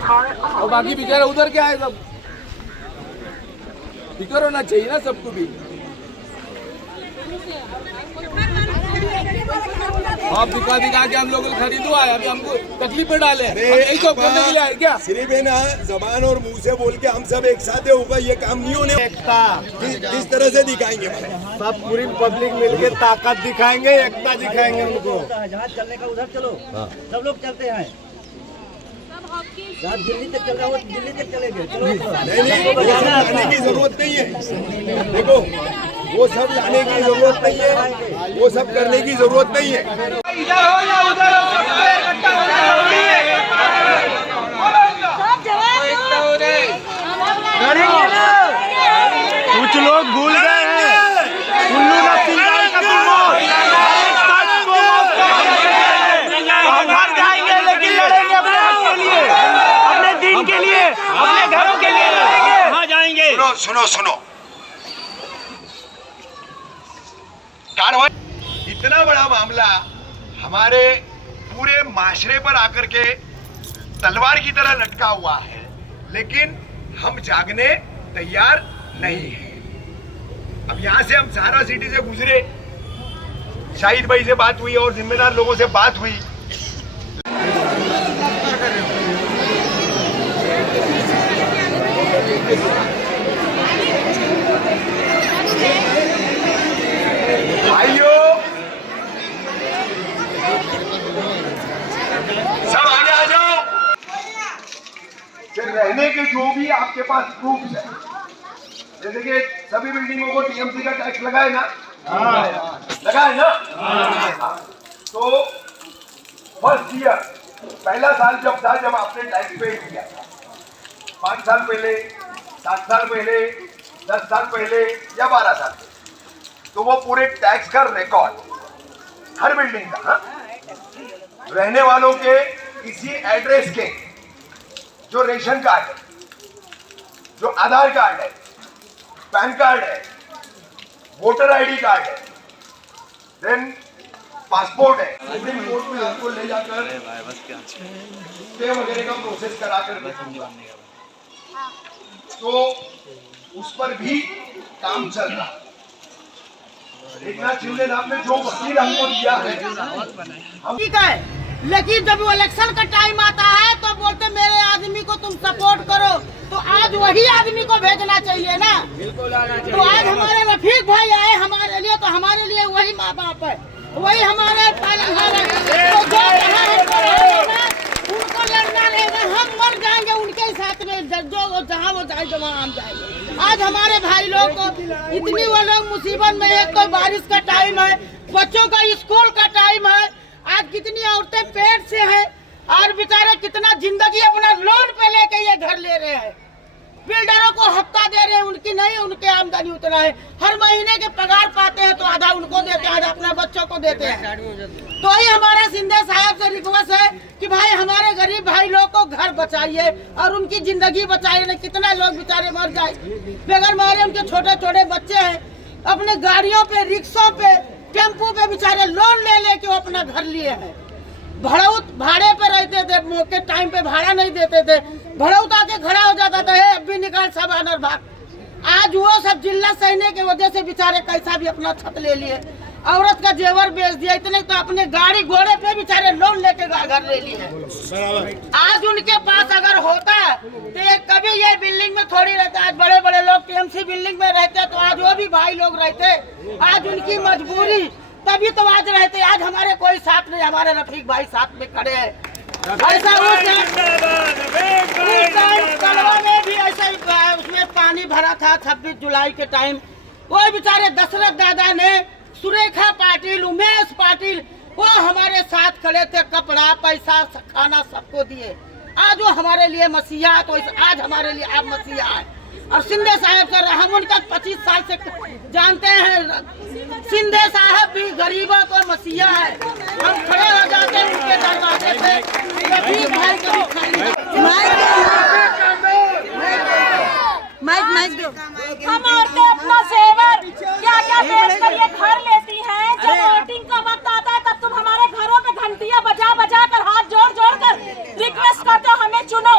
और बाकी बेचारा उधर क्या है, सब फिक्र होना चाहिए ना सबको भी। आप दिखा के हम लोग खरीदो आए, अभी हमको तकलीफ में डाले। ऐसा करने के लिए आए क्या? सिर्फ है ना जबान और मुंह से बोल के हम सब एक साथ होगा, ये काम नहीं होने। एकता किस तरह से दिखाएंगे? सब पूरी पब्लिक मिलके ताकत दिखाएंगे, एकता दिखाएंगे उनको। जहाँ चलने का उधर चलो, सब लोग चलते हैं। दिल्ली तक चल रहा हो, दिल्ली तक चलेंगे। नहीं, वो सब लाने की जरूरत नहीं है। देखो, वो सब लाने की जरूरत नहीं है, वो सब करने की जरूरत नहीं है। इधर हो या उधर हो, सबको इकट्ठा कुछ लोग भूल गए हैं, उल्लू का सिंगार का हम हार जाएंगे, लेकिन लड़ेंगे अपने हक के लिए, अपने दिन के लिए, अपने घरों के लिए लड़ेंगे। कहाँ जाएंगे? सुनो, इतना बड़ा मामला हमारे पूरे माशरे पर आकर के तलवार की तरह लटका हुआ है, लेकिन हम जागने तैयार नहीं है। अब यहाँ से हम सारा सिटी से गुजरे, शाहिद भाई से बात हुई और जिम्मेदार लोगों से बात हुई। भाइयों सब आगे आ जाओ। रहने के जो भी आपके पास प्रूफ है, जैसे कि सभी बिल्डिंगों को टीएमसी का टैक्स लगा है ना? लगा है ना? तो फर्स्ट ईयर, पहला साल जब था, जब आपने टैक्स पे किया, 5 साल पहले, 7 साल पहले, 10 साल पहले या 12 साल पहले, तो वो पूरे टैक्स का रिकॉर्ड हर बिल्डिंग का, रहने वालों के इसी एड्रेस के जो रेशन कार्ड है, जो आधार कार्ड है, पैन कार्ड है, वोटर आईडी कार्ड है, देन पासपोर्ट है, सुप्रीम कोर्ट में आपको ले जाकर स्टे वगैरह का प्रोसेस करा कर दूंगा, तो उस पर भी काम चल रहा है। एक नाथ शिंदे साहब ने जो वकील हमको दिया है, ठीक है, लेकिन जब वो इलेक्शन का टाइम आता है तो बोलते मेरे आदमी को तुम सपोर्ट करो, तो आज वही आदमी को भेजना चाहिए ना। तो आज हमारे रफीक भाई आए हमारे लिए, तो हमारे लिए वही माँ बाप है, वही हमारे पालनहार है। तो जो जहाँ हमको रहेगा उनको लड़ना रहेगा, हम मर जाएंगे उनके साथ में, जो जहाँ वो जाएंगे वहाँ हम जाएंगे। आज हमारे भाई लोग को इतनी वो लोग मुसीबत में, एक तो बारिश का टाइम है, बच्चों का स्कूल का टाइम है, आज कितनी औरतें पेट से हैं और बेचारे कितना जिंदगी अपना लोन पे लेके ये घर ले रहे हैं। बिल्डरों को हफ्ता दे रहे हैं, उनकी नहीं, उनके आमदनी उतना है, हर महीने के पगार पाते हैं तो आधा उनको देते हैं, आधा अपने बच्चों को देते हैं। तो ही हमारा शिंदे साहब से रिक्वेस्ट है कि भाई हमारे गरीब भाई लोग को घर बचाइए और उनकी जिंदगी बचाइए। नहीं कितना लोग बेचारे मर जाए बेगर मारे, उनके छोटे छोटे बच्चे हैं, अपने गाड़ियों पे, रिक्शों पे, टेम्पो पे बेचारे लोन ले लेके वो अपना घर लिए हैं। भड़ौत भाड़े पे रहते थे, मौके टाइम पे भाड़ा नहीं देते थे, भड़ौत आके खड़ा हो जाता था, अब भी निकाल सब आनर भाग। आज वो सब जिल्लत सहने की वजह से बेचारे कैसा भी अपना छत ले लिए, औरत का जेवर बेच दिया, इतने तो अपने गाड़ी घोड़े पे बेचारे लोन लेके घर ले लिए। आज उनके पास अगर होता तो कभी ये बिल्डिंग में थोड़ी रहता, आज बड़े बड़े लोग टीएमसी बिल्डिंग में रहते तो आज वो भी भाई लोग रहते। आज उनकी मजबूरी, तभी तो आज रहते। आज हमारे कोई साथ नहीं, हमारे रफीक भाई साथ में खड़े हैं। ऐसा कलवा में भी ऐसा ही उसमें पानी भरा था 26 जुलाई के टाइम, वो बेचारे दशरथ दादा ने, सुरेखा पाटिल, उमेश पाटिल, वो हमारे साथ खड़े थे, कपड़ा पैसा खाना सबको दिए। आज वो हमारे लिए मसीहा, तो आज हमारे लिए आप मसीहा है। और शिंदे साहब सर, हम उनका 25 साल से जानते हैं, शिंदे साहब भी गरीबों को मसीहा है। हम खड़े हो जाते हैं उनके दरवाजे पे, रफीक भाई को माइक दो। हम औरतें अपना सेवर क्या क्या बेच कर ये घर लेती हैं, जब वोटिंग का वक्त आता है तब तुम हमारे घरों पे घंटियां बजा बजा कर, हाथ जोड़ जोड़ कर रिक्वेस्ट करते हो हमें चुनो।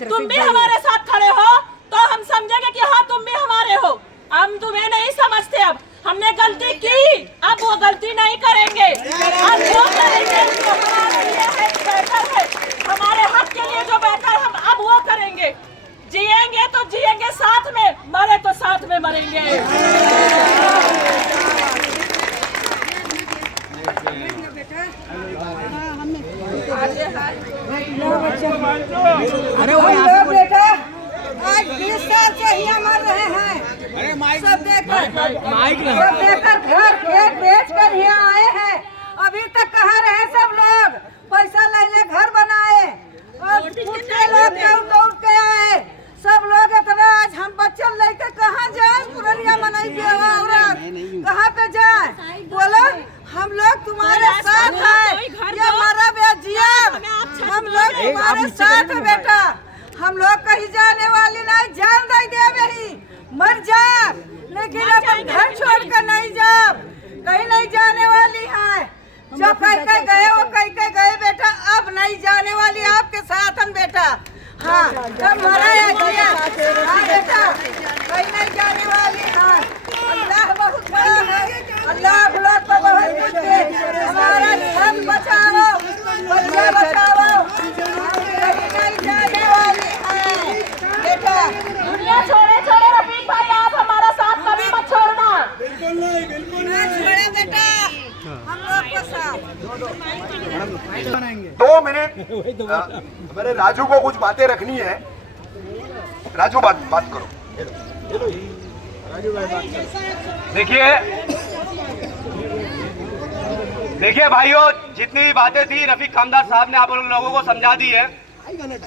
तुम भी हमारे साथ खड़े हो तो हम समझेंगे कि हाँ तुम भी हमारे हो। हम तुम्हें नहीं समझते, अब हमने गलती की, अब वो गलती नहीं करेंगे। अब वो करेंगे जो हमारे लिए है बेहतर है, हमारे हक के लिए जो बेहतर हम अब वो करेंगे। जिएंगे तो जिएंगे साथ में, मरे तो साथ में मरेंगे। अरे वो बेटा आज 20 साल से यहाँ मर रहे हैं, सब देखकर घर खेत बेच कर यहाँ आए हैं। अभी तक कहाँ रहे सब लोग, पैसा ले घर बनाए और छुट्टे लोग दौड़ के आए। सब लोग इतना आज हम बच्चे लेकर कहाँ जाए, पुरनिया मनाई औरत कहाँ पे जाए? बोलो हम लोग तुम्हारे साथ हैं, ये मरा बेजिया हम लोग तुम्हारे साथ है बेटा। हम लोग कहीं जाने वाली नहीं, जान दे देवे ही मर जा, लेकिन अपन घर छोड़ कर नहीं जा, कहीं नहीं जाने वाली है। जो कहीं कहीं गए वो कहीं कहीं गए बेटा, अब नहीं जाने वाली आपके साथ हम बेटा। हाँ जब मरा है जिया, हाँ बेटा कहीं नहीं जाने वाली है। अल्लाह बहुत बड़ा है, अल्लाह बुला तो बहुत कुछ है। हमारा धन बचाओ, बच्चे बचाओ, कहीं नहीं जाने वाली है बेटा। दुनिया छोड़े छोड़े रफीक भाई, आप हमारा साथ कभी मत छोड़ना। बिल्कुल नहीं छोड़े बेटा, हम लोग को साथ। 2 मिनट मेरे राजू को कुछ बातें रखनी है। राजू बात करो। देखिए भाइयों, जितनी भी बातें थी रफीक खामदार साहब ने आप लोगों को समझा दी है।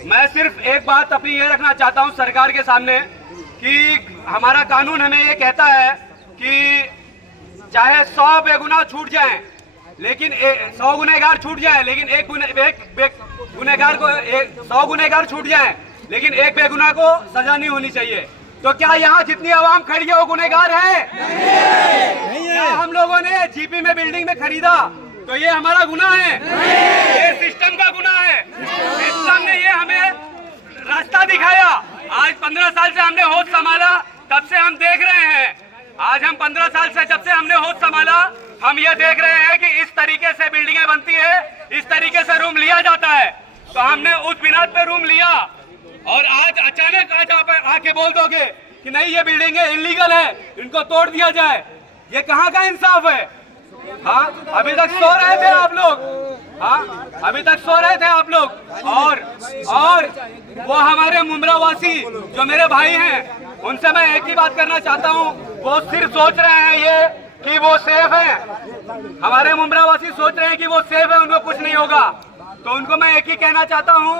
मैं सिर्फ एक बात अपनी ये रखना चाहता हूँ सरकार के सामने कि हमारा कानून हमें ये कहता है कि चाहे 100 बेगुनाह छूट जाएं, लेकिन 100 गुनहगार छूट जाए, लेकिन एक गुनहगार को 100 गुनहगार छूट जाए, लेकिन एक बेगुनाह को सजा नहीं होनी चाहिए। तो क्या यहाँ जितनी आवाम खड़ी है वो गुनहगार है? नहीं है। हम लोगों ने जीपी में बिल्डिंग में खरीदा तो ये हमारा गुनाह है? ये सिस्टम का गुनाह है। सिस्टम ने ये हमें रास्ता दिखाया। आज 15 साल से हमने होश संभाला, तब से हम देख रहे हैं। आज हम 15 साल से जब से हमने होश संभाला, हम ये देख रहे हैं कि इस तरीके से बिल्डिंगें बनती है, इस तरीके से रूम लिया जाता है। तो हमने उस बिनाद पे रूम लिया और आज अचानक आज आप आके बोल दोगे कि नहीं ये बिल्डिंगें इलीगल है, इनको तोड़ दिया जाए। ये कहाँ का इंसाफ है? हाँ, अभी तक सो रहे थे आप लोग। हाँ, अभी तक सो रहे थे आप लोग। और वो हमारे मुमरावासी जो मेरे भाई हैं, उनसे मैं एक ही बात करना चाहता हूँ। वो सिर्फ सोच रहे हैं ये कि वो सेफ है। हमारे मुमरावासी सोच रहे हैं कि वो सेफ है, उनको कुछ नहीं होगा। तो उनको मैं एक ही कहना चाहता हूँ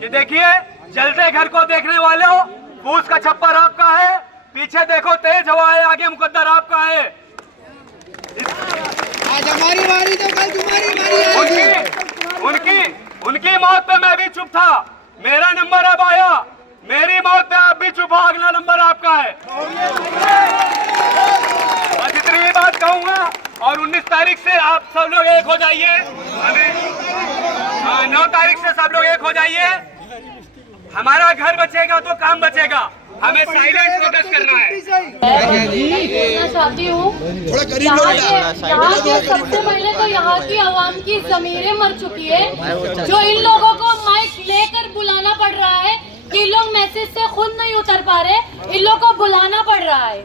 कि देखिए, जलते घर को देखने वाले हो, फूस का छप्पर आपका है, पीछे देखो तेज हवा है, आगे मुकद्दर आपका है। आज हमारी बारी तो कल तुम्हारी बारी। उनकी मौत पे मैं भी चुप था, मेरा नंबर अब आया। मेरी मौत पे आप भी चुप हो, अगला नंबर आपका है। बस इतनी ही बात कहूंगा। और 19 तारीख से आप सब लोग एक हो जाइए। 9 तारीख से सब लोग एक हो जाइए। हमारा घर बचेगा तो काम बचेगा। हमें साइलेंट प्रोटेस्ट करना है। मैं चाहती हूँ यहाँ के सबसे पहले तो यहाँ की आवाम की ज़मीरें मर चुकी है। जो इन लोगों को माइक लेकर बुलाना पड़ रहा है, कि लोग मैसेज से खुद नहीं उतर पा रहे, इन लोगों को बुलाना पड़ रहा है।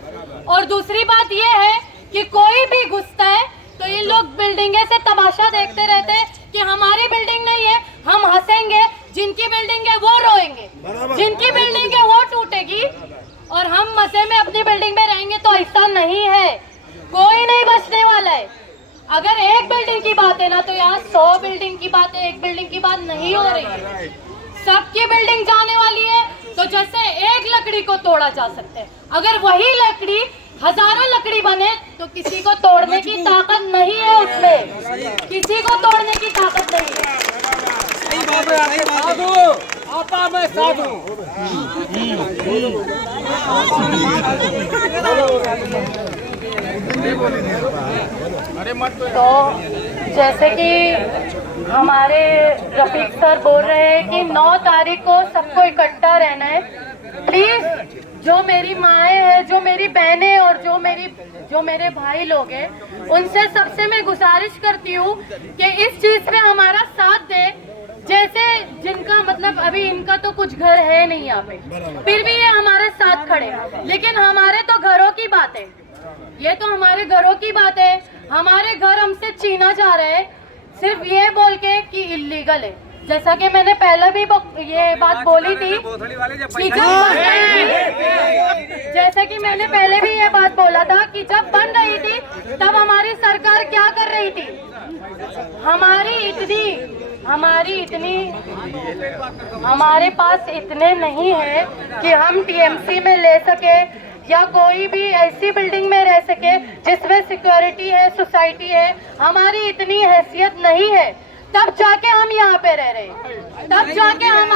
और दूसरी बात ये है कि कोई भी घुसता है तो इन लोग बिल्डिंगे से तमाशा देखते रहते हैं कि हमारी बिल्डिंग नहीं है, हम हंसेंगे, जिनकी बिल्डिंग है वो रोएंगे, जिनकी बिल्डिंग है वो टूटेगी और हम मजे में अपनी बिल्डिंग में रहेंगे। तो ऐसा नहीं है, कोई नहीं बचने वाला है। अगर एक बिल्डिंग की बात है ना, तो यहाँ 100 बिल्डिंग की बात है, एक बिल्डिंग की बात नहीं हो रही है। सबकी बिल्डिंग जाने वाली है। तो जैसे एक लकड़ी को तोड़ा जा सकता है, अगर वही लकड़ी हजारों लकड़ी बने तो किसी को तोड़ने की ताकत नहीं है, उसमें किसी को तोड़ने की ताकत नहीं है। आपा मैं साधु। तो जैसे कि हमारे रफीक सर बोल रहे हैं कि 9 तारीख को सबको इकट्ठा रहना है। प्लीज जो मेरी माएँ हैं, जो मेरी बहनें और जो मेरे भाई लोग हैं, उनसे सबसे मैं गुजारिश करती हूँ कि इस चीज पे हमारा साथ दे। जैसे जिनका मतलब अभी इनका तो कुछ घर है नहीं यहाँ पे, फिर भी ये हमारे साथ खड़े, लेकिन हमारे तो घरों की बात है, ये तो हमारे घरों की बात है। हमारे घर हमसे छीना जा रहे हैं सिर्फ ये बोल के कि इलीगल है। जैसा कि मैंने पहले भी ये बात बोली थी कि जैसे कि मैंने पहले भी ये बात बोला था कि जब बन रही थी तब हमारी सरकार क्या कर रही थी। हमारे पास इतने नहीं है कि हम टीएमसी में ले सके या कोई भी ऐसी बिल्डिंग में रह सके जिसमें सिक्योरिटी है, सोसाइटी है। हमारी इतनी हैसियत नहीं है, तब जाके हम यहाँ पे रह रहे हैं, तब जाके हम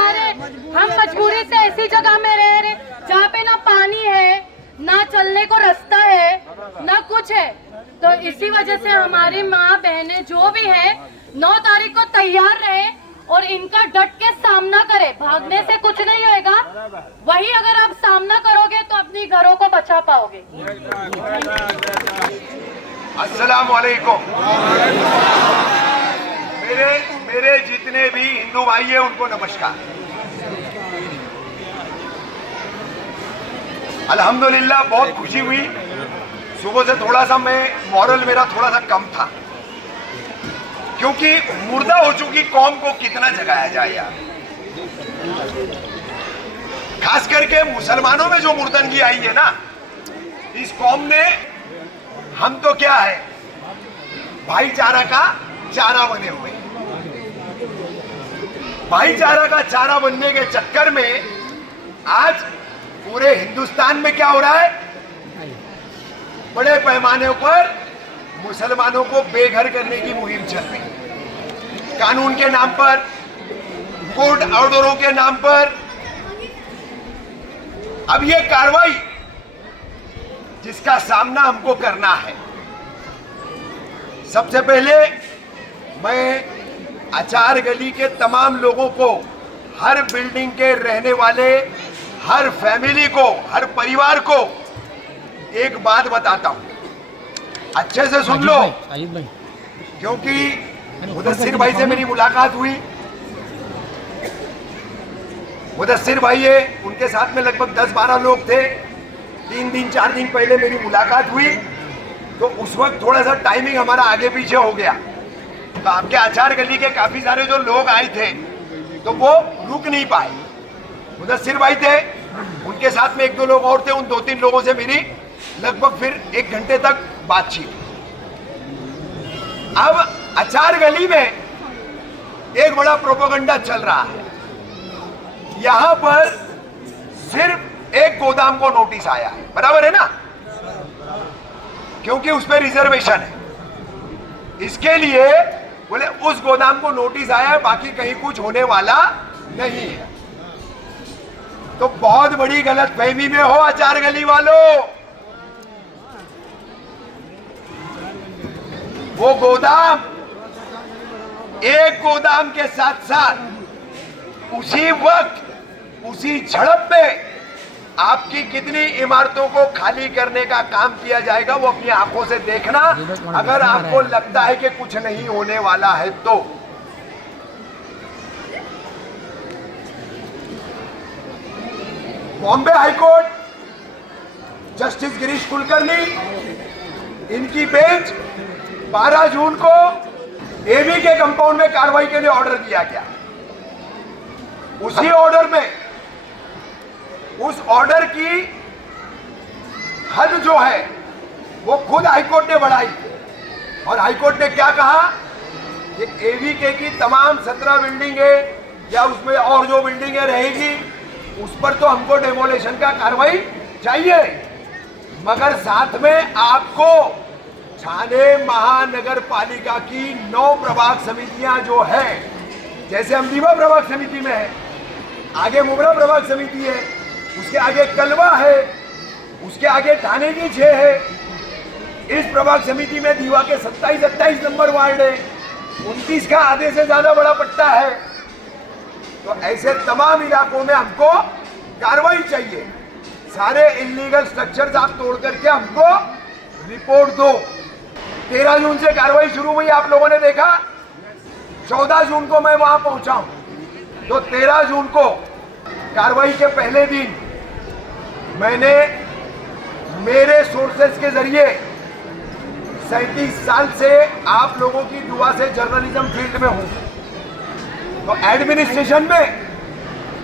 मजबूरी से ऐसी जगह में रह रहे जहाँ पे ना पानी है, ना चलने को रास्ता है, ना कुछ है। तो इसी वजह से हमारी माँ बहनें जो भी है 9 तारीख को तैयार रहे और इनका डट के सामना करे। भागने से कुछ नहीं होएगा, वही अगर आप सामना करोगे तो अपनी घरों को बचा पाओगे। अस्सलाम वालेकुम। मेरे जितने भी हिंदू भाई हैं उनको नमस्कार। अल्हम्दुलिल्लाह बहुत खुशी हुई। सुबह से थोड़ा सा मॉरल मेरा थोड़ा सा कम था, क्योंकि मुर्दा हो चुकी कौम को कितना जगाया जाए यार। खास करके मुसलमानों में जो मुर्दनगी आई है ना, इस कौम ने, हम तो क्या है भाईचारा का चारा बने हुए। भाईचारा का चारा बनने के चक्कर में आज पूरे हिंदुस्तान में क्या हो रहा है, बड़े पैमाने पर मुसलमानों को बेघर करने की मुहिम चल रही है। कानून के नाम पर, कोर्ट ऑर्डरों के नाम पर। अब ये कार्रवाई जिसका सामना हमको करना है, सबसे पहले मैं आचार गली के तमाम लोगों को, हर बिल्डिंग के रहने वाले, हर फैमिली को, हर परिवार को एक बात बताता हूं, अच्छे से सुन लो, क्योंकि मुदस्सिर भाई से मेरी मुलाकात हुई। मुदस्सिर भाई है, उनके साथ में लगभग 10-12 लोग थे। 3-4 दिन पहले मेरी मुलाकात हुई, तो उस वक्त थोड़ा सा टाइमिंग हमारा आगे पीछे हो गया। तो आपके आचार गली के काफी सारे जो लोग आए थे तो वो रुक नहीं पाए। मुदस्सिर भाई थे, उनके साथ में 1-2 लोग और थे। उन 2-3 लोगों से मेरी लगभग फिर 1 घंटे तक बातचीत। अब आचार गली में एक बड़ा प्रोपेगेंडा चल रहा है। यहां पर सिर्फ एक गोदाम को नोटिस आया है, बराबर है ना, क्योंकि उस पर रिजर्वेशन है। इसके लिए बोले उस गोदाम को नोटिस आया है, बाकी कहीं कुछ होने वाला नहीं है। तो बहुत बड़ी गलतफहमी में हो आचार गली वालों। वो गोदाम, एक गोदाम के साथ साथ उसी वक्त, उसी झड़प में आपकी कितनी इमारतों को खाली करने का काम किया जाएगा, वो अपनी आंखों से देखना। अगर आपको लगता है कि कुछ नहीं होने वाला है तो। बॉम्बे हाईकोर्ट, जस्टिस गिरीश कुलकर्णी, इनकी बेंच 12 जून को एवी के कंपाउंड में कार्रवाई के लिए ऑर्डर दिया गया। उसी ऑर्डर में, उस ऑर्डर की हद जो है वो खुद हाईकोर्ट ने बढ़ाई। और हाईकोर्ट ने क्या कहा कि एवीके की तमाम 17 बिल्डिंगें या उसमें और जो बिल्डिंगें रहेगी उस पर तो हमको डेमोलेशन का कार्रवाई चाहिए, मगर साथ में आपको ठाणे महानगर पालिका की 9 प्रभाग समितियां जो है, जैसे अमरीवा प्रभाग समिति में है, आगे मुबरा प्रभाग समिति है, उसके आगे कलवा है, उसके आगे ठाणे की 6 है। इस प्रभाग समिति में दीवा के 27-28 नंबर वार्ड है। 29 का आधे से ज्यादा बड़ा पट्टा है। तो ऐसे तमाम इलाकों में हमको कार्रवाई चाहिए। सारे इलीगल स्ट्रक्चर्स आप तोड़ करके हमको रिपोर्ट दो। 13 जून से कार्रवाई शुरू हुई, आप लोगों ने देखा। 14 जून को मैं वहां पहुंचा हूं। तो 13 जून को कार्रवाई के पहले दिन मैंने मेरे सोर्सेस के जरिए 37 साल से आप लोगों की दुआ से जर्नलिज्म फील्ड में हूं। तो एडमिनिस्ट्रेशन में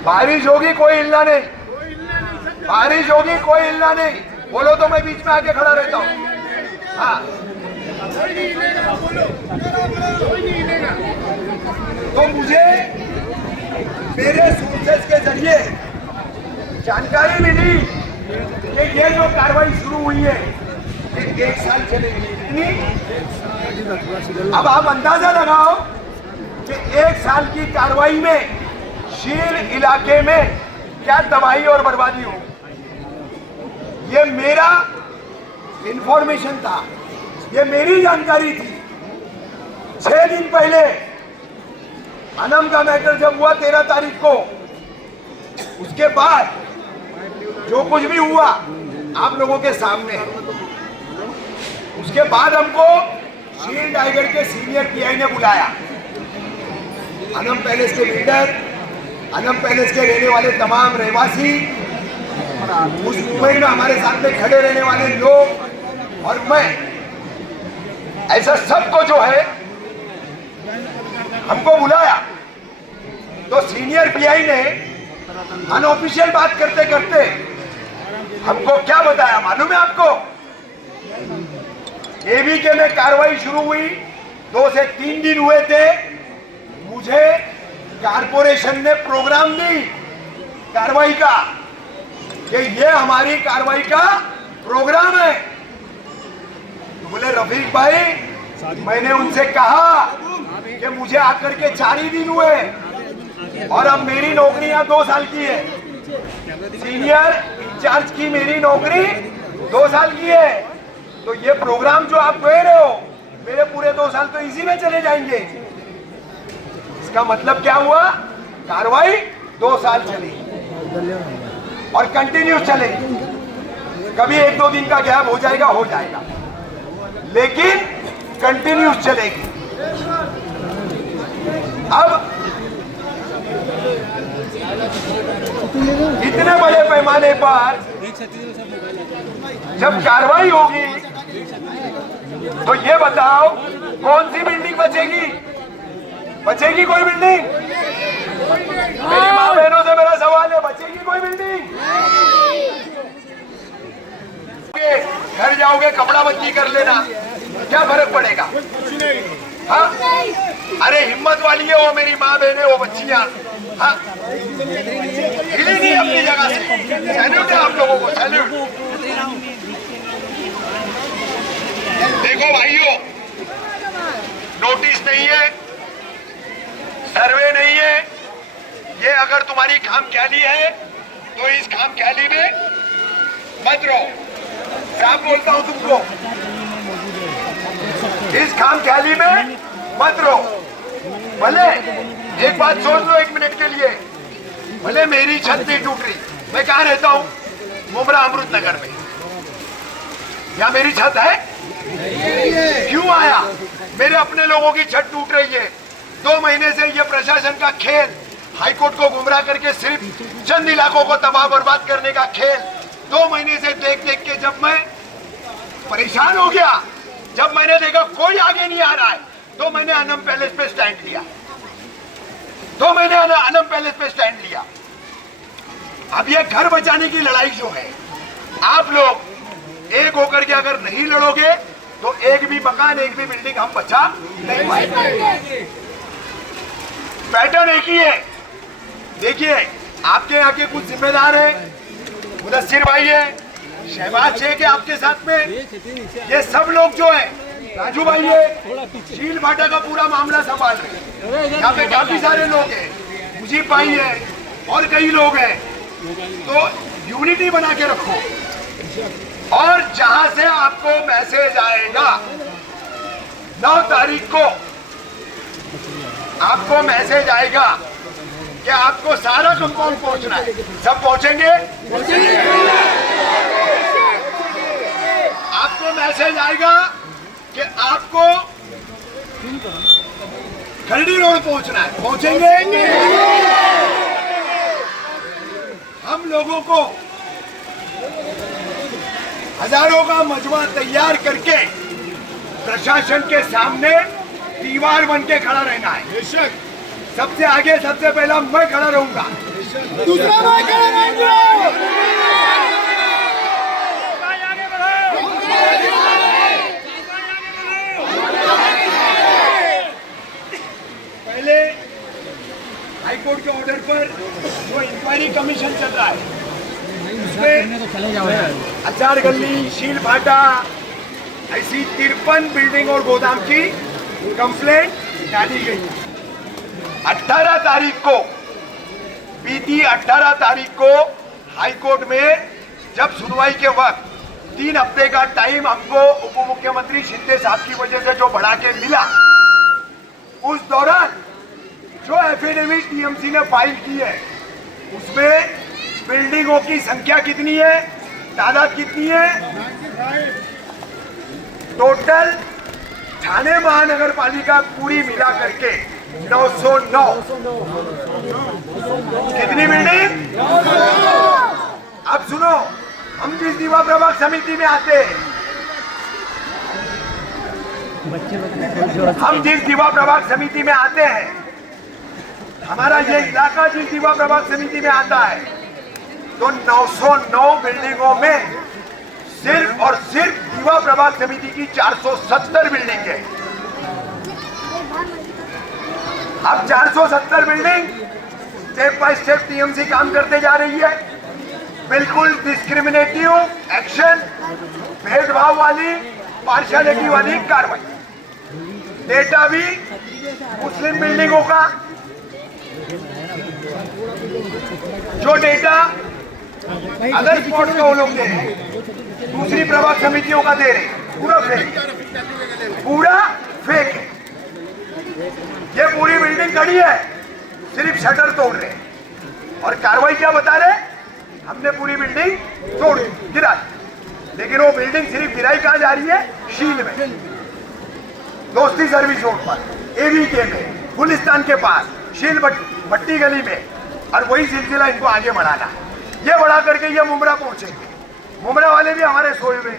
बारिश होगी कोई हिलना नहीं, बारिश होगी कोई हिलना नहीं। बोलो तो मैं बीच में आके खड़ा रहता हूं। हाँ, तो मुझे मेरे सोर्सेस के जरिए जानकारी मिली कि ये जो कार्रवाई शुरू हुई है ये 1 साल चलेगी। अब आप अंदाजा लगाओ कि 1 साल की कार्रवाई में शील इलाके में क्या तबाही और बर्बादी हो। ये मेरा इंफॉर्मेशन था, ये मेरी जानकारी थी। 6 दिन पहले अनम का मैटर जब हुआ 13 तारीख को, उसके बाद जो कुछ भी हुआ आप लोगों के सामने है। उसके बाद हमको शील टाइगर के सीनियर पीआई ने बुलाया। अनम पैलेस के बिल्डर, अनम पैलेस के रहने वाले तमाम रहवासी, उस मुंबई में हमारे साथ में खड़े रहने वाले लोग और मैं, ऐसा सबको जो है हमको बुलाया। तो सीनियर पीआई ने अनऑफिशियल बात करते करते हमको क्या बताया मालूम है आपको? एबीके में कार्रवाई शुरू हुई, 2 से 3 दिन हुए थे। मुझे कारपोरेशन ने प्रोग्राम दी कार्रवाई का कि ये हमारी कार्रवाई का प्रोग्राम है। तो बोले रफीक भाई, मैंने उनसे कहा कि मुझे आकर के 4 ही दिन हुए और अब मेरी नौकरी यहाँ 2 साल की है। सीनियर इंचार्ज की मेरी नौकरी 2 साल की है। तो ये प्रोग्राम जो आप कह रहे हो, मेरे पूरे 2 साल तो इसी में चले जाएंगे। इसका मतलब क्या हुआ? कार्रवाई 2 साल चली और कंटिन्यूस चलेगी। कभी 1-2 दिन का गैप हो जाएगा, लेकिन कंटिन्यूस चलेगी। अब इतने बड़े पैमाने पर जब कार्रवाई होगी तो ये बताओ कौन सी बिल्डिंग बचेगी? बचेगी कोई बिल्डिंग? मेरी माँ बहनों से मेरा सवाल है, बचेगी कोई बिल्डिंग? घर जाओगे कपड़ा बदली कर लेना, क्या फर्क पड़ेगा? हाँ, अरे हिम्मत वाली है वो मेरी माँ बहने, वो बच्चियां। हाँ, हिली नहीं अपनी जगह से। सैल्यूट है आप लोगों को, सैल्यूट। देखो भाइयों, नोटिस नहीं है, सर्वे नहीं है। ये अगर तुम्हारी खामख्याली है तो इस खामख्याली में मत रहो। साफ बोलता हूं तुमको, इस खामख्याली में मत रहो। भले एक बात सोच लो 1 मिनट के लिए, भले मेरी छत नहीं टूट रही, मैं कहाँ रहता हूँ? मुमरा अमृत नगर में। यहाँ मेरी छत है? क्यों आया? मेरे अपने लोगों की छत टूट रही है। 2 महीने से ये प्रशासन का खेल, हाईकोर्ट को गुमराह करके सिर्फ चंद इलाकों को तबाह बर्बाद करने का खेल 2 महीने से देख देख के जब मैं परेशान हो गया, जब मैंने देखा कोई आगे नहीं आ रहा है, तो मैंने अनम पैलेस पे स्टैंड लिया। अनम पैलेस पे स्टैंड लिया। अब ये घर बचाने की लड़ाई जो है, आप लोग एक होकर के अगर नहीं लड़ोगे तो एक भी मकान, एक भी बिल्डिंग हम बचा नहीं पाएंगे। पैटर्न एक ही है। देखिए, आपके यहाँ के कुछ जिम्मेदार हैं, मुदस्सिर भाई है, शहबाज शेख है आपके साथ में, ये सब लोग जो है, राजू भाई है, शील भाटा का पूरा मामला संभाल रहे हैं। यहाँ पे काफी सारे लोग हैं, मुजीब भाई है और कई लोग हैं। तो यूनिटी बना के रखो और जहां से आपको मैसेज आएगा 9 तारीख को आपको मैसेज आएगा कि आपको सारा कंपाउंड पहुंचना है। सब पहुंचेंगे? आपको मैसेज आएगा कि आपको खरड़ी रोड पहुंचना है। पहुंचेंगे? हम लोगों को हजारों का मजमा तैयार करके प्रशासन के सामने दीवार बन के खड़ा रहना है। सबसे आगे सबसे पहला मैं खड़ा रहूंगा, दूसरा मैं खड़ा रहूंगा। पहले हाईकोर्ट के ऑर्डर पर जो इंक्वायरी कमीशन चल रहा है उसमें हजार गली, शील फाटा, ऐसी 53 बिल्डिंग और गोदाम की कंप्लेंट डाली गई। 18 तारीख को, बीती 18 तारीख को हाईकोर्ट में जब सुनवाई के वक्त 3 हफ्ते का टाइम हमको उप मुख्यमंत्री शिंदे साहब की वजह से जो बढ़ा के मिला, उस दौरान जो एफिडेविट टीएमसी ने फाइल की है उसमें बिल्डिंगों की संख्या कितनी है, तादाद कितनी है, टोटल ठाणे महानगर पालिका पूरी मिला करके 909। कितनी बिल्डिंग? अब सुनो, हम जिस दीवा प्रभाग समिति में आते हैं, हम जिस दीवा प्रभाग समिति में आते हैं, हमारा ये इलाका जिस दीवा प्रभाग समिति में आता है, तो 909 बिल्डिंगों में सिर्फ और सिर्फ दीवा प्रभाग समिति की 470 बिल्डिंग है। अब 470 building step by step TMC काम करते जा रही है। बिल्कुल डिस्क्रिमिनेटिव एक्शन, भेदभाव वाली, पार्शियलिटी वाली कार्रवाई। डेटा भी मुस्लिम बिल्डिंगों का, जो डेटा अदर स्पॉट का वो लोग दे रहे हैं, दूसरी प्रभाग समितियों का दे रहे हैं, पूरा फेक है। ये पूरी बिल्डिंग खड़ी है, सिर्फ शटर तोड़ रहे हैं और कार्रवाई क्या बता रहे? हमने पूरी बिल्डिंग तोड़ गिरा, लेकिन वो बिल्डिंग सिर्फ गिराई कहाँ जा रही है? शील में, दोस्ती सर्विस रोड पर, एवीके में, गुलिस्तान के पास, शील भट्टी गली में, और वही सिलसिला इनको आगे बढ़ाना है। ये बढ़ा करके ये मुमरा पहुंचेंगे। मुमरा वाले भी हमारे सोए हुए।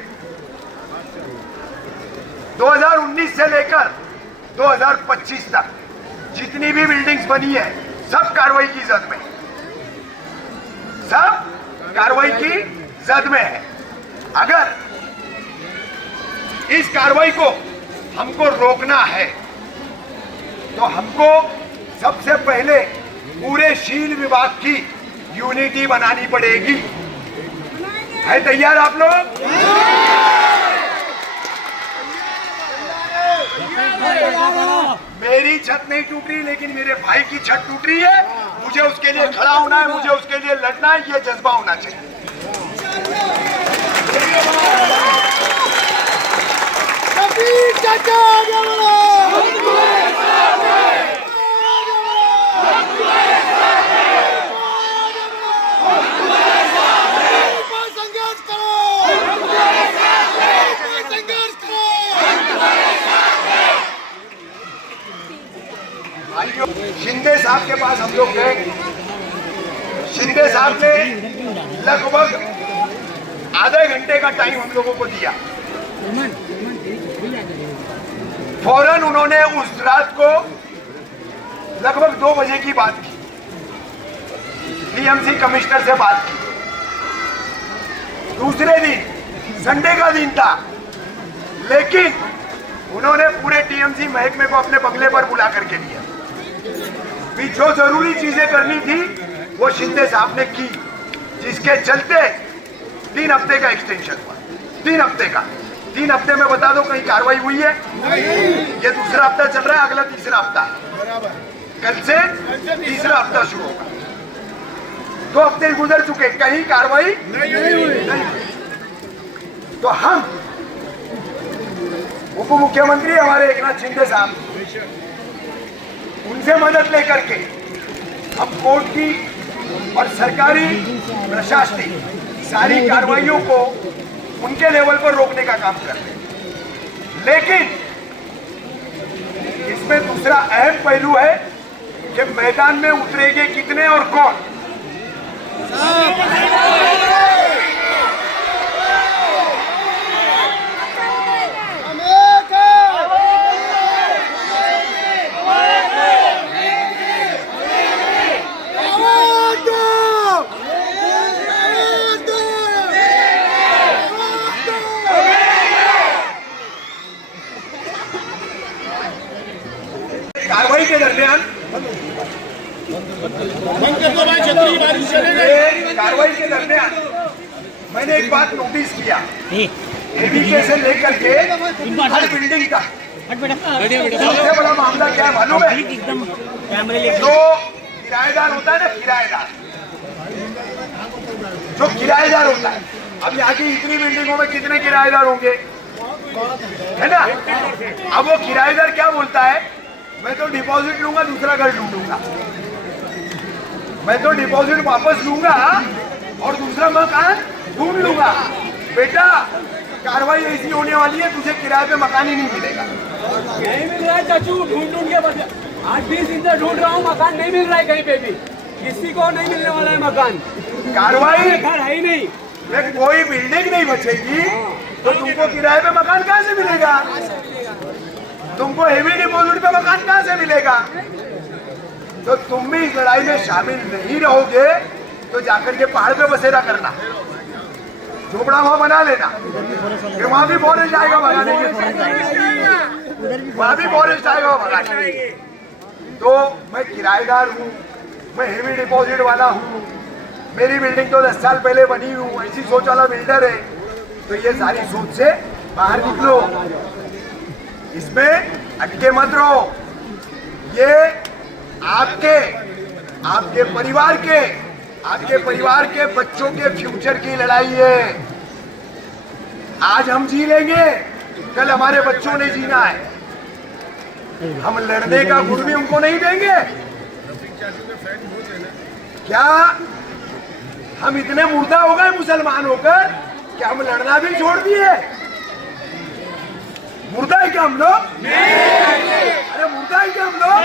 2019 से लेकर 2025 तक जितनी भी बिल्डिंग्स बनी है, सब कार्रवाई की जद में, सब कार्रवाई की जद में है। अगर इस कार्रवाई को हमको रोकना है तो हमको सबसे पहले पूरे शील विभाग की यूनिटी बनानी पड़ेगी। है तैयार आप लोग? मेरी छत नहीं टूट रही, लेकिन मेरे भाई की छत टूट रही है। मुझे उसके लिए खड़ा होना है, मुझे उसके लिए लड़ना है, ये जज्बा होना चाहिए। शिंदे साहब के पास हम लोग गए। शिंदे साहब ने लगभग आधे घंटे का टाइम हम लोगों को दिया। फौरन उन्होंने उस रात को लगभग 2 बजे की बात की, टीएमसी कमिश्नर से बात की। दूसरे दिन संडे का दिन था, लेकिन उन्होंने पूरे टीएमसी महकमे को अपने बंगले पर बुला करके लिया। भी जो जरूरी चीजें करनी थी वो शिंदे साहब ने की, जिसके चलते 3 हफ्ते का एक्सटेंशन हुआ। 3 हफ्ते का, 3 हफ्ते में बता दो कहीं कार्रवाई हुई है? ये दूसरा हफ्ता चल रहा है, अगला तीसरा हफ्ता है। कल से तीसरा हफ्ता शुरू होगा। 2 हफ्ते गुजर चुके, कहीं कार्रवाई नहीं हुई। तो हम उप मुख्यमंत्री हमारे एकनाथ शिंदे साहब उनसे मदद लेकर के हम कोर्ट की और सरकारी प्रशासनिक सारी कार्रवाइयों को उनके लेवल पर रोकने का काम कर रहे हैं। लेकिन इसमें दूसरा अहम पहलू है कि मैदान में उतरेंगे कितने और कौन। कार्रवाई के दरमियान कार्रवाई के दरमियान मैंने एक बात नोटिस किया, एबीके से लेकर के हर बिल्डिंग तक सबसे बड़ा मामला क्या है मालूम है? जो किराएदार होता है ना, किराएदार जो किराएदार होता है, अब यहाँ की इतनी बिल्डिंगों में कितने किराएदार होंगे, है ना? अब वो किराएदार क्या बोलता है, मैं तो डिपॉजिट लूंगा, दूसरा घर ढूंढूंगा, मैं तो डिपॉजिट वापस लूंगा और दूसरा मकान ढूंढ लूंगा। बेटा कार्रवाई ऐसी होने वाली है, तुझे किराए पे मकान ही नहीं मिलेगा। नहीं मिल रहा है चाचू, ढूंढ के 8-20 दिन से ढूंढ रहा हूँ, मकान नहीं मिल रहा है कहीं पे भी, किसी को नहीं मिलने वाला है मकान। कार्रवाई घर है ही नहीं, कोई बिल्डिंग नहीं बचेगी तो तुमको किराए पे मकान कहाँ से मिलेगा? तुमको हेवी डिपॉजिट पे मकान कहाँ से मिलेगा? तो तुम भी इस लड़ाई में शामिल नहीं रहोगे तो जाकर के पहाड़ पे बसेरा करना, झोपड़ा वहां बना लेना, फिर वहां भी फॉरेस्ट आएगा भगाने के, वहां भी फॉरेस्ट आएगा भगाने के। तो मैं किराएदार हूँ, मैं हेवी डिपॉजिट वाला हूँ, मेरी बिल्डिंग तो 10 साल पहले बनी हूँ, ऐसी सोच वाला बिल्डर है, तो ये सारी सोच से बाहर निकलो, इसमें अटके मत रहो। ये आपके परिवार के बच्चों के फ्यूचर की लड़ाई है। आज हम जी लेंगे, कल हमारे बच्चों ने जीना है। हम लड़ने का गुण भी उनको नहीं देंगे। क्या हम इतने मुर्दा हो गए मुसलमान होकर कि हम लड़ना भी छोड़ दिए? मुर्दा है क्या हम लोग? अरे मुर्दा है क्या हम लोग?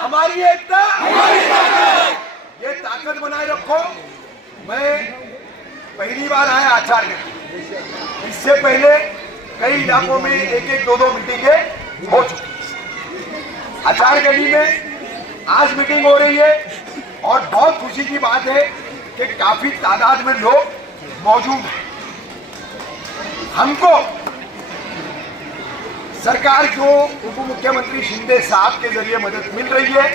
हमारी एकता ये ताकत बनाए रखो। मैं पहली बार आया आचार्य, इससे पहले कई इलाकों में 1-1, 2-2 मीटिंगें हो चुकी। आचार्य गली में आज मीटिंग हो रही है और बहुत खुशी की बात है कि काफी तादाद में लोग मौजूद हैं। हमको सरकार जो उप मुख्यमंत्री शिंदे साहब के जरिए मदद मिल रही है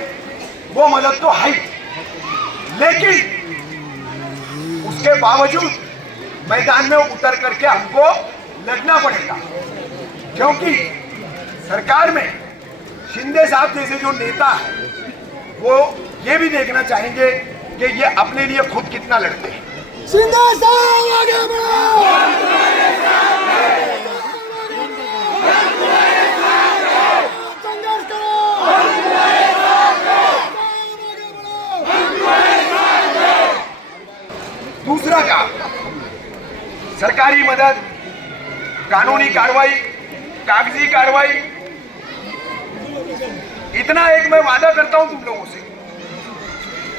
वो मदद तो है, लेकिन उसके बावजूद मैदान में उतर करके हमको लड़ना पड़ेगा, क्योंकि सरकार में शिंदे साहब जैसे जो नेता है वो ये भी देखना चाहेंगे कि ये अपने लिए खुद कितना लड़ते हैं। शिंदे साहब आगे बढ़ो। दूसरा काम, सरकारी मदद, कानूनी कार्रवाई, कागजी कार्रवाई। इतना एक मैं वादा करता हूं तुम लोगों से,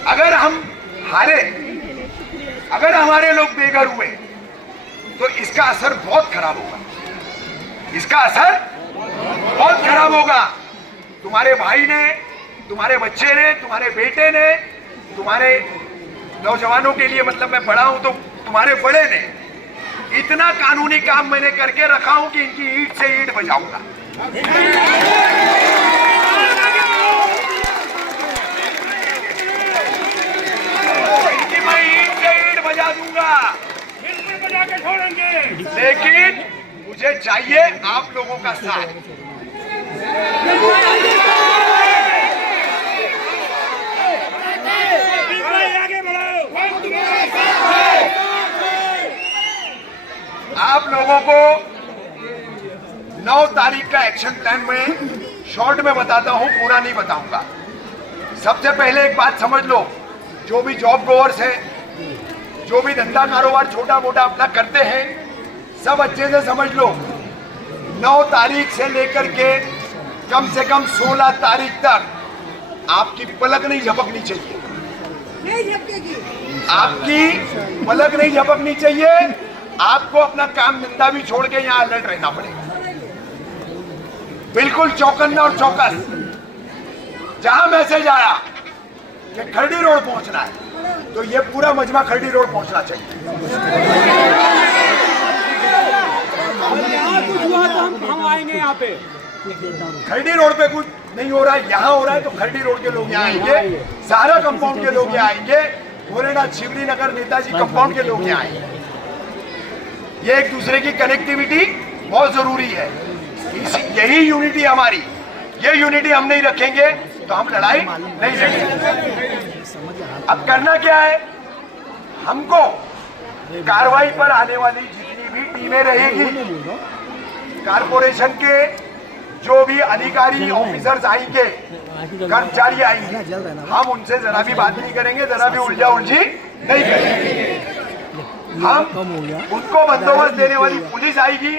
अगर हम हारे, अगर हमारे लोग बेघर हुए तो इसका असर बहुत खराब होगा, इसका असर बहुत खराब होगा। तुम्हारे भाई ने, तुम्हारे बच्चे ने, तुम्हारे बेटे ने, तुम्हारे नौजवानों के लिए, मतलब मैं बड़ा हूं तो तुम्हारे बड़े ने इतना कानूनी काम मैंने करके रखा हूं कि इनकी ईंट से ईंट बजाऊंगा। इनकी मैं ईंट से ईंट बजा दूंगा, बजा के छोड़ेंगे। लेकिन मुझे चाहिए आप लोगों का साथ। आप लोगों को 9 तारीख का एक्शन प्लान में शॉर्ट में बताता हूं, पूरा नहीं बताऊंगा। सबसे पहले एक बात समझ लो, जो भी जॉब गोवर्स है, जो भी धंधा कारोबार छोटा मोटा अपना करते हैं, सब अच्छे से समझ लो। 9 तारीख से लेकर के कम से कम 16 तारीख तक आपकी पलक नहीं झपकनी चाहिए। नहीं झपकेगी। आपकी पलक नहीं झपकनी चाहिए। आपको अपना काम धंधा भी छोड़ के यहाँ अलर्ट रहना पड़ेगा, बिल्कुल चौकन्ना और चौकस। जहां मैसेज आया कि खरडी रोड पहुंचना है, तो ये पूरा मजमा खरडी रोड पहुंचना चाहिए। कुछ हुआ तो हम आएंगे यहाँ पे। खरडी रोड पे कुछ नहीं हो रहा है, यहाँ हो रहा है, तो खरडी रोड के लोग यहाँ आएंगे, सहारा कंपाउंड के लोग यहाँ आएंगे, भोलेनाथ शिवड़ी नगर नेताजी कंपाउंड के लोग यहाँ आएंगे। ये एक दूसरे की कनेक्टिविटी बहुत जरूरी है। यही यूनिटी हमारी, ये यूनिटी हम नहीं रखेंगे तो हम लड़ाई नहीं लड़ेंगे। अब करना क्या है, हमको कार्रवाई पर आने वाली जितनी भी टीमें रहेगी, कारपोरेशन के जो भी अधिकारी ऑफिसर्स आएंगे, कर्मचारी आएंगे, हम उनसे जरा भी बात नहीं करेंगे, जरा भी उलझा उलझी नहीं करेंगे। हम उनको बंदोबस्त देने वाली पुलिस आएगी,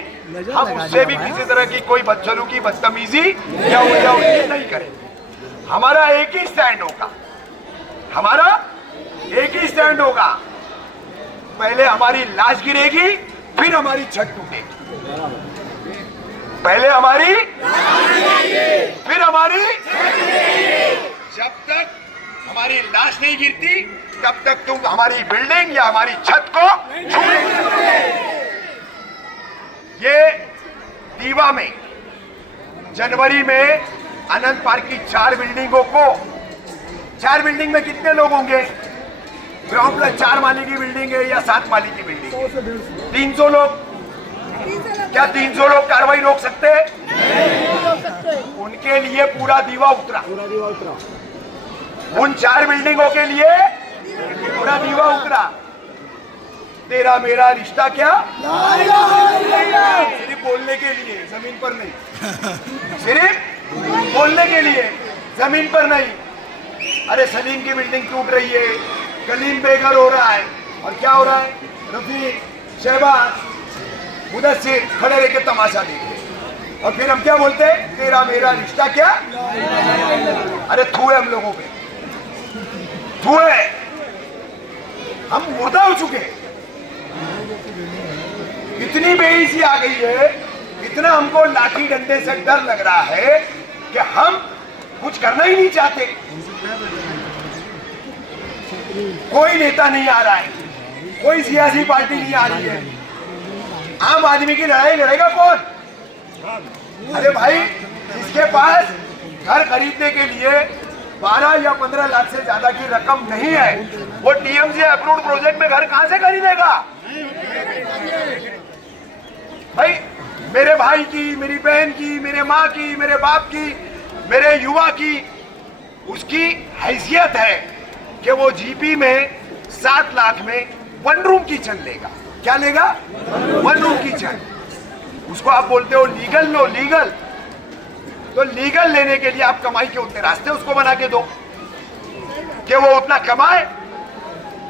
हम उससे भी किसी तरह की कोई बदसलूकी, बदतमीजी या उलझा उलझी नहीं करेंगे। हमारा एक ही स्टैंड होगा, हमारा एक ही स्टैंड होगा। पहले हमारी लाश गिरेगी, फिर हमारी छत टूटेगी। पहले हमारी, फिर हमारी। जब तक हमारी लाश नहीं गिरती, तब तक तुम हमारी बिल्डिंग या हमारी छत को छूने। ये दीवा में जनवरी में अनंत पार्क की 4 बिल्डिंगों को, 4 बिल्डिंग में कितने लोग होंगे? ग्राउंड प्लस 4 माली की बिल्डिंग है या 7 माली की बिल्डिंग है? 300 लोग। क्या 300 लोग कार्रवाई रोक सकते हैं? उनके लिए पूरा दीवा उतरा, उन 4 बिल्डिंगों के लिए पूरा दीवा उतरा। तेरा मेरा रिश्ता क्या? सिर्फ बोलने के लिए, जमीन पर नहीं। सिर्फ बोलने के लिए, जमीन पर नहीं। अरे सलीम की बिल्डिंग टूट रही है, कलीम बेघर हो रहा है, और क्या हो रहा है? रफीक, शहबाज, मुदस्सिर खड़े रह के तमाशा देख रहे, और फिर हम क्या बोलते हैं? तेरा मेरा रिश्ता क्या? अरे थू है हम लोगों पे, थू है। हम मुर्दा हो चुके, इतनी बेइज्जती आ गई है, इतना हमको लाठी डंडे से डर लग रहा है कि हम कुछ करना ही नहीं चाहते। कोई नेता नहीं आ रहा है, कोई सियासी पार्टी नहीं आ रही है। आम आदमी की लड़ाई लड़ेगा कौन? अरे भाई, जिसके पास घर खरीदने के लिए 12 या 15 लाख से ज्यादा की रकम नहीं है, वो टीएमसी अप्रूव्ड प्रोजेक्ट में घर कहां से खरीदेगा? भाई, मेरे भाई की, मेरी बहन की, मेरे माँ की, मेरे बाप की, मेरे युवा की, उसकी हैसियत है कि वो जीपी में 7 लाख में 1 रूम किचन लेगा। क्या लेगा? 1 रूम किचन। उसको आप बोलते हो लीगल लो, लीगल। तो लीगल लेने के लिए आप कमाई के उतने रास्ते उसको बना के दो कि वो उतना कमाए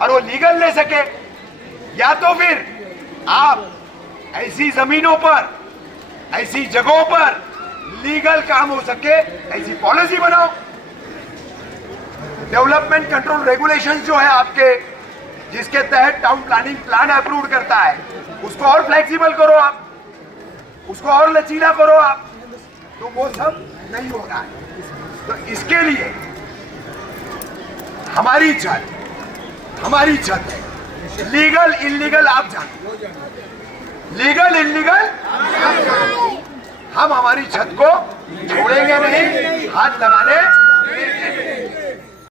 और वो लीगल ले सके। या तो फिर आप ऐसी जमीनों पर, ऐसी जगहों पर लीगल काम हो सके, ऐसी पॉलिसी बनाओ। डेवलपमेंट कंट्रोल रेगुलेशंस जो है आपके, जिसके तहत टाउन प्लानिंग प्लान अप्रूव करता है, उसको और फ्लेक्सिबल करो आप, उसको और लचीला करो आप। तो वो सब नहीं हो रहा है। तो इसके लिए हमारी छत, हमारी छत है, लीगल इलीगल आप जानते, लीगल इलीगल हम हमारी छत को छोड़ेंगे नहीं, हाथ लगाने